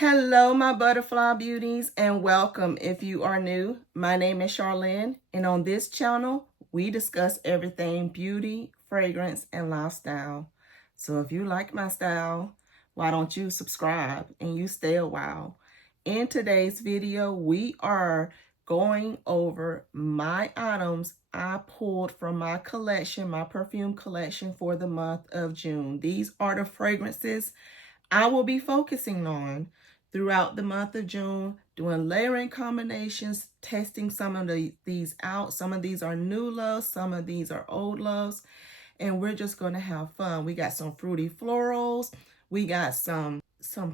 Hello, my butterfly beauties, and welcome if you are new. My name is Charlene, and on this channel, we discuss everything beauty, fragrance, and lifestyle. So if you like my style, why don't you subscribe and you stay a while. In today's video, we are going over my items I pulled from my collection, my perfume collection for the month of June. These are the fragrances I will be focusing on throughout the month of June, doing layering combinations, testing some of these out. Some of these are new loves, some of these are old loves, and we're just going to have fun. We got some fruity florals, we got some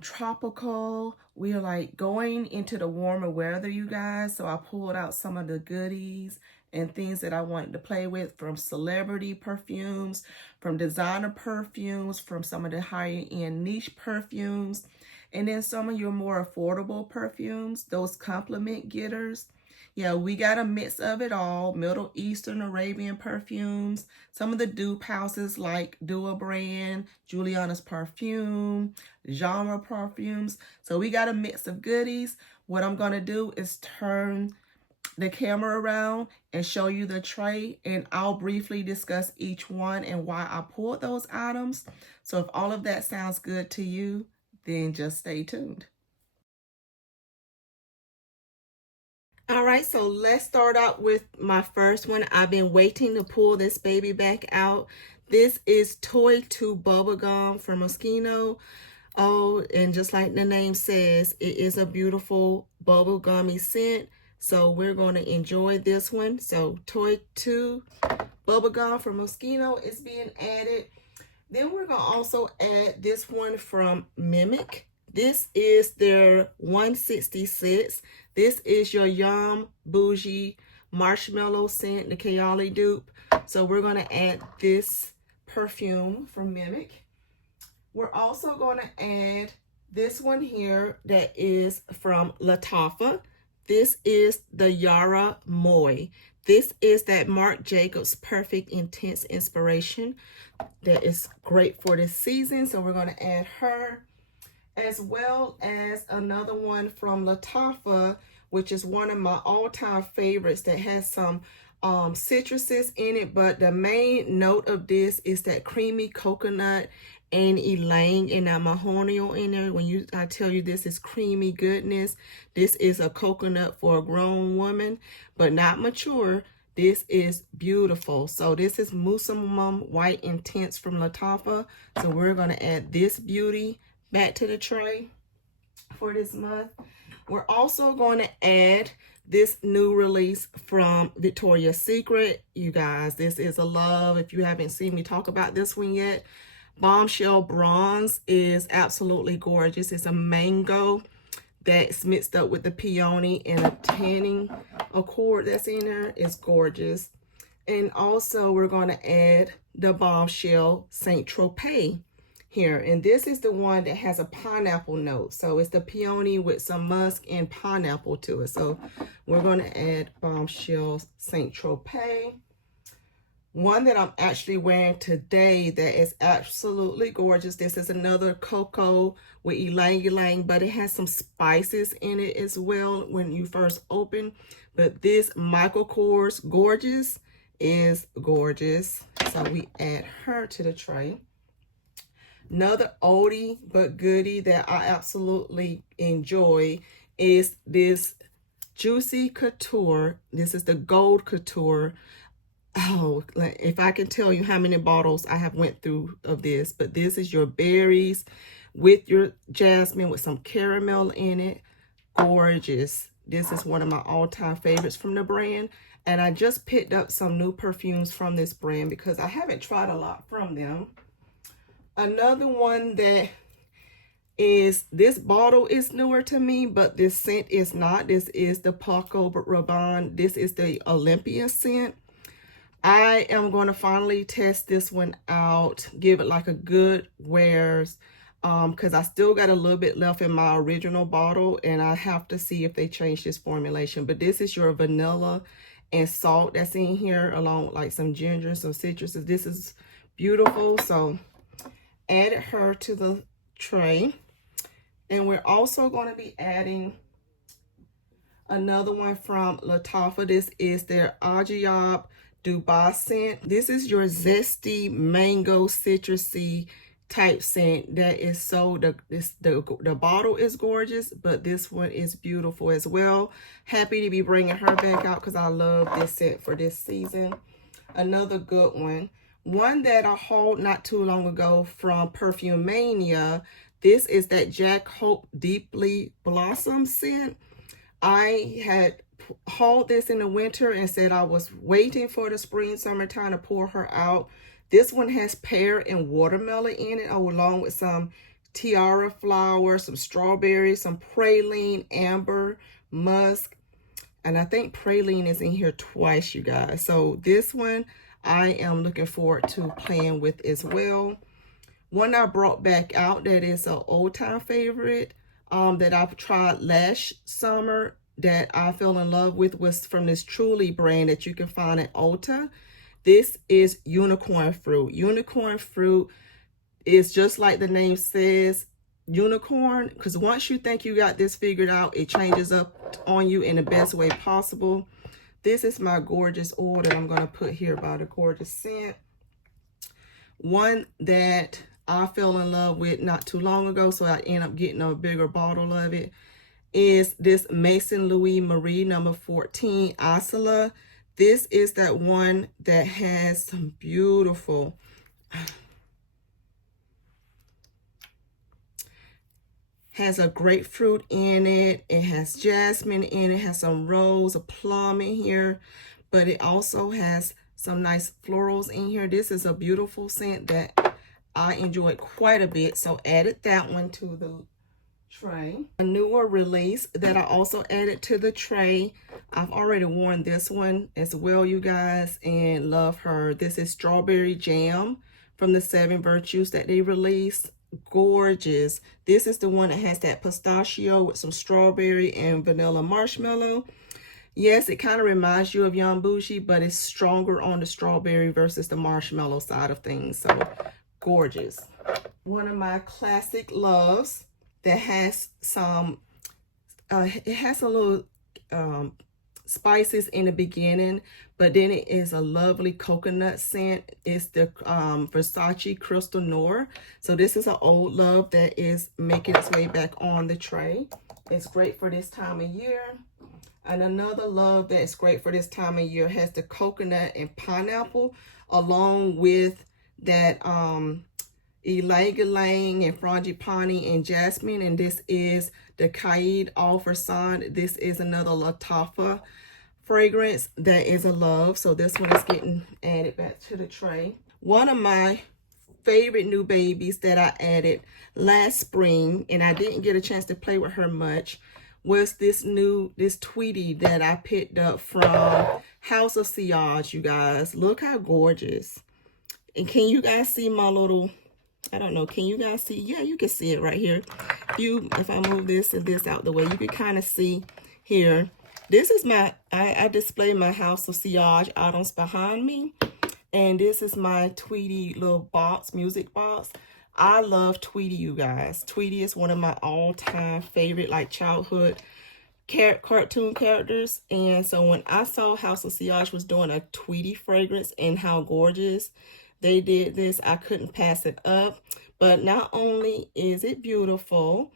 tropical. We are like going into the warmer weather, you guys, so I pulled out some of the goodies and things that I wanted to play with, from celebrity perfumes, from designer perfumes, from some of the higher end niche perfumes, and then some of your more affordable perfumes, those compliment getters. Yeah, we got a mix of it all. Middle Eastern, Arabian perfumes, some of the dupe houses like Dua brand, Julianna's perfume, genre perfumes. So we got a mix of goodies. What I'm going to do is turn the camera around and show you the tray, and I'll briefly discuss each one and why I pulled those items. So if all of that sounds good to you, then just stay tuned. All right, so let's start out with my first one. I've been waiting to pull this baby back out. This is Toy 2 Bubblegum from Moschino. Oh, and just like the name says, it is a beautiful bubblegummy scent. So we're going to enjoy this one. So Toy 2 Bubblegum from Moschino is being added. Then we're going to also add this one from Mimic. This is their 166. This is your Yum Bougie Marshmallow Scent, the Kayali dupe. So we're going to add this perfume from Mimic. We're also going to add this one here that is from Lattafa. This is the Yara Moy. This is that Marc Jacobs Perfect Intense Inspiration that is great for this season. So we're going to add her, as well as another one from Lattafa, which is one of my all-time favorites that has some citruses in it, but the main note of this is that creamy coconut and ylang and that mahonio in there. When I tell you this is creamy goodness, this is a coconut for a grown woman, but not mature. This is beautiful. So this is Musamum White Intense from Lattafa. So we're going to add this beauty back to the tray for this month. We're also going to add this new release from Victoria's Secret. You guys, this is a love. If you haven't seen me talk about this one yet, Bombshell Bronze is absolutely gorgeous. It's a mango that's mixed up with the peony and a tanning accord that's in there. It's gorgeous. And also we're going to add the Bombshell Saint Tropez here, and this is the one that has a pineapple note. So it's the peony with some musk and pineapple to it. So we're going to add Bombshell Saint Tropez. One that I'm actually wearing today that is absolutely gorgeous. This is another cocoa with ylang ylang, but it has some spices in it as well when you first open. But this Michael Kors Gorgeous is gorgeous. So we add her to the tray. Another oldie but goodie that I absolutely enjoy is this Juicy Couture. This is the Gold Couture. Oh, if I can tell you how many bottles I have went through of this, but this is your berries with your jasmine with some caramel in it. Gorgeous. This is one of my all-time favorites from the brand, and I just picked up some new perfumes from this brand because I haven't tried a lot from them. Another one that is, this bottle is newer to me, but this scent is not. This is the Paco Rabanne. This is the Olympia scent. I am going to finally test this one out, give it like a good wears, because I still got a little bit left in my original bottle, and I have to see if they change this formulation. But this is your vanilla and salt that's in here, along with like some ginger and some citruses. This is beautiful. So added her to the tray. And we're also going to be adding another one from Lattafa. This is their Ajiyab Dubai scent. This is your zesty mango citrusy type scent that is so the bottle is gorgeous, but this one is beautiful as well. Happy to be bringing her back out because I love this scent for this season. Another good one that I hauled not too long ago from Perfume Mania. This is that Jack Hope Deeply Blossom scent. I had hauled this in the winter and said I was waiting for the spring, summertime to pour her out. This one has pear and watermelon in it, along with some tiara flower, some strawberries, some praline, amber, musk. And I think praline is in here twice, you guys. So this one I am looking forward to playing with as well. One I brought back out that is an old time favorite that I've tried last summer that I fell in love with was from this Truly brand that you can find at Ulta. This is unicorn fruit. Unicorn fruit is just like the name says, unicorn, because once you think you got this figured out, it changes up on you in the best way possible. This is my gorgeous oil that I'm going to put here by the gorgeous scent. One that I fell in love with not too long ago, so I end up getting a bigger bottle of it, is this Maison Louis Marie number 14 Isola. This is that one that has some beautiful, has a grapefruit in it. It has jasmine in it, has some rose, a plum in here, but it also has some nice florals in here. This is a beautiful scent that I enjoyed quite a bit, so added that one to the tray. A newer release that I also added to the tray. I've already worn this one as well, you guys, and love her. This is Strawberry Jam from the 7 Virtues that they released. Gorgeous. This is the one that has that pistachio with some strawberry and vanilla marshmallow. Yes, it kind of reminds you of Young Bougie, but it's stronger on the strawberry versus the marshmallow side of things. So gorgeous. One of my classic loves that has some, it has a little spices in the beginning, but then it is a lovely coconut scent. It's the Versace Crystal Noir. So this is an old love that is making its way back on the tray. It's great for this time of year. And another love that's great for this time of year has the coconut and pineapple, along with that ylang ylang and frangipani and jasmine. And this is the Caid Al Farsan. This is another Lattafa fragrance that is a love. So this one is getting added back to the tray. One of my favorite new babies that I added last spring, and I didn't get a chance to play with her much, was this Tweety that I picked up from House of Sillage, you guys. Look how gorgeous. And can you guys see my little, I don't know, can you guys see? Yeah, you can see it right here. If I move this and this out the way, you can kind of see here. This is my, I display my House of Sillage items behind me. And this is my Tweety little box, music box. I love Tweety, you guys. Tweety is one of my all-time favorite, like, childhood cartoon characters. And so when I saw House of Sillage was doing a Tweety fragrance and how gorgeous they did this, I couldn't pass it up. But not only is it beautiful,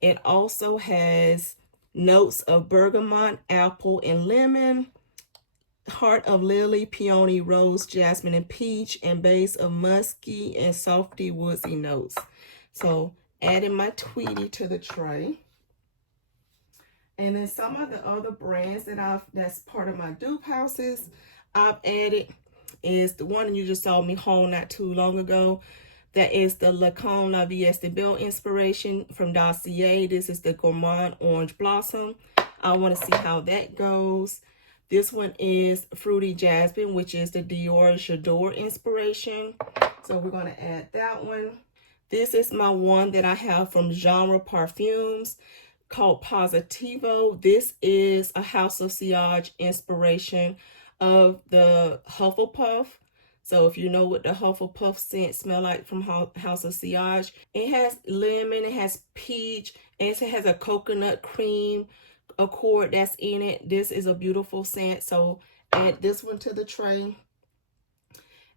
it also has notes of bergamot, apple, and lemon, heart of lily, peony, rose, jasmine, and peach, and base of musky and softy woodsy notes. So adding my Tweety to the tray. And then some of the other brands that's part of my dupe houses I've added is the one you just saw me haul not too long ago. That is the Lancôme La Vie de Belle inspiration from Dossier. This is the Gourmand Orange Blossom. I want to see how that goes. This one is Fruity Jasmine, which is the Dior J'adore inspiration. So we're going to add that one. This is my one that I have from Genre Parfums called Positivo. This is a House of Sillage inspiration of the Hufflepuff. So if you know what the Hufflepuff scent smell like from House of Sillage, it has lemon, it has peach, And it has a coconut cream accord that's in it. This is a beautiful scent. So add this one to the tray.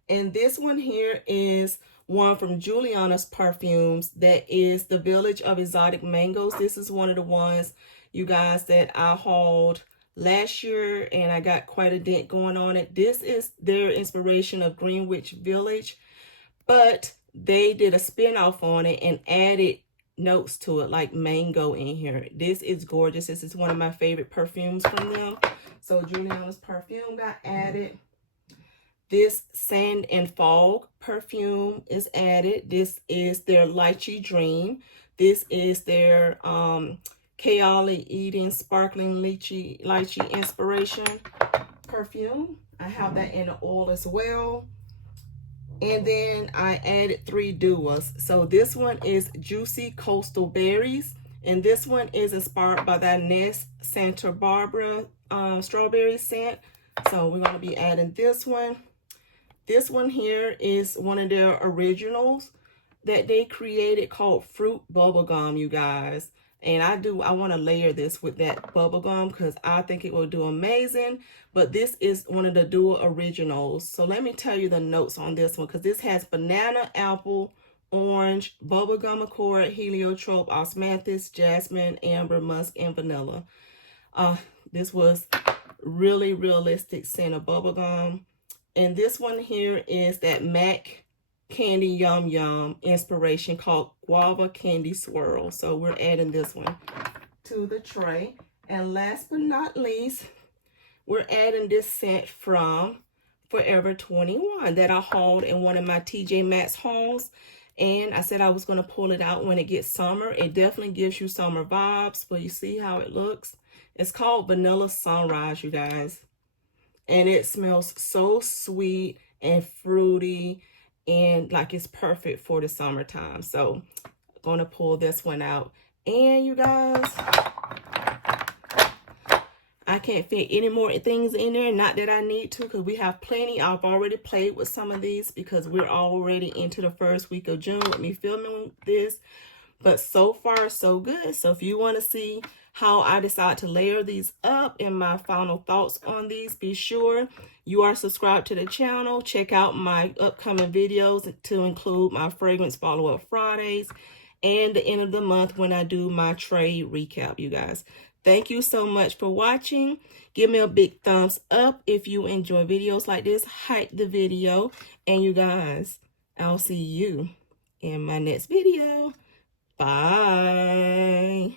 And this one here is one from Julianna's Perfumes. That is the Village of Exotic Mangoes. This is one of the ones, you guys, that I hauled last year, and I got quite a dent going on it. This is their inspiration of Greenwich Village, but they did a spin-off on it and added notes to it like mango in here. This is gorgeous. This is one of my favorite perfumes from them. So Julianna's Perfume got added. This Sand and Fog perfume is added. This is their Lychee Dream. This is their Kaoli Eden Sparkling Lychee Inspiration perfume. I have that in the oil as well. And then I added 3 duos. So this one is Juicy Coastal Berries. And this one is inspired by that Nest Santa Barbara strawberry scent. So we're going to be adding this one. This one here is one of their originals that they created called Fruit Bubblegum, you guys. And I want to layer this with that bubblegum because I think it will do amazing. But this is one of the dual originals. So let me tell you the notes on this one, because this has banana, apple, orange, bubblegum accord, heliotrope, osmanthus, jasmine, amber, musk, and vanilla. This was really realistic scent of bubblegum. And this one here is that MAC Candy Yum Yum inspiration called Guava Candy Swirl. So we're adding this one to the tray. And last but not least, we're adding this scent from Forever 21 that I hauled in one of my TJ Maxx hauls. And I said I was going to pull it out when it gets summer. It definitely gives you summer vibes, but you see how it looks? It's called Vanilla Sunrise, you guys. And it smells so sweet and fruity and like it's perfect for the summertime. So I'm going to pull this one out. And you guys, I can't fit any more things in there. Not that I need to, because we have plenty. I've already played with some of these because we're already into the first week of June with me filming this. But so far, so good. So if you want to see how I decide to layer these up and my final thoughts on these, be sure you are subscribed to the channel. Check out my upcoming videos to include my fragrance follow-up Fridays and the end of the month when I do my trade recap, you guys. Thank you so much for watching. Give me a big thumbs up if you enjoy videos like this. Hype the video. And you guys, I'll see you in my next video. Bye.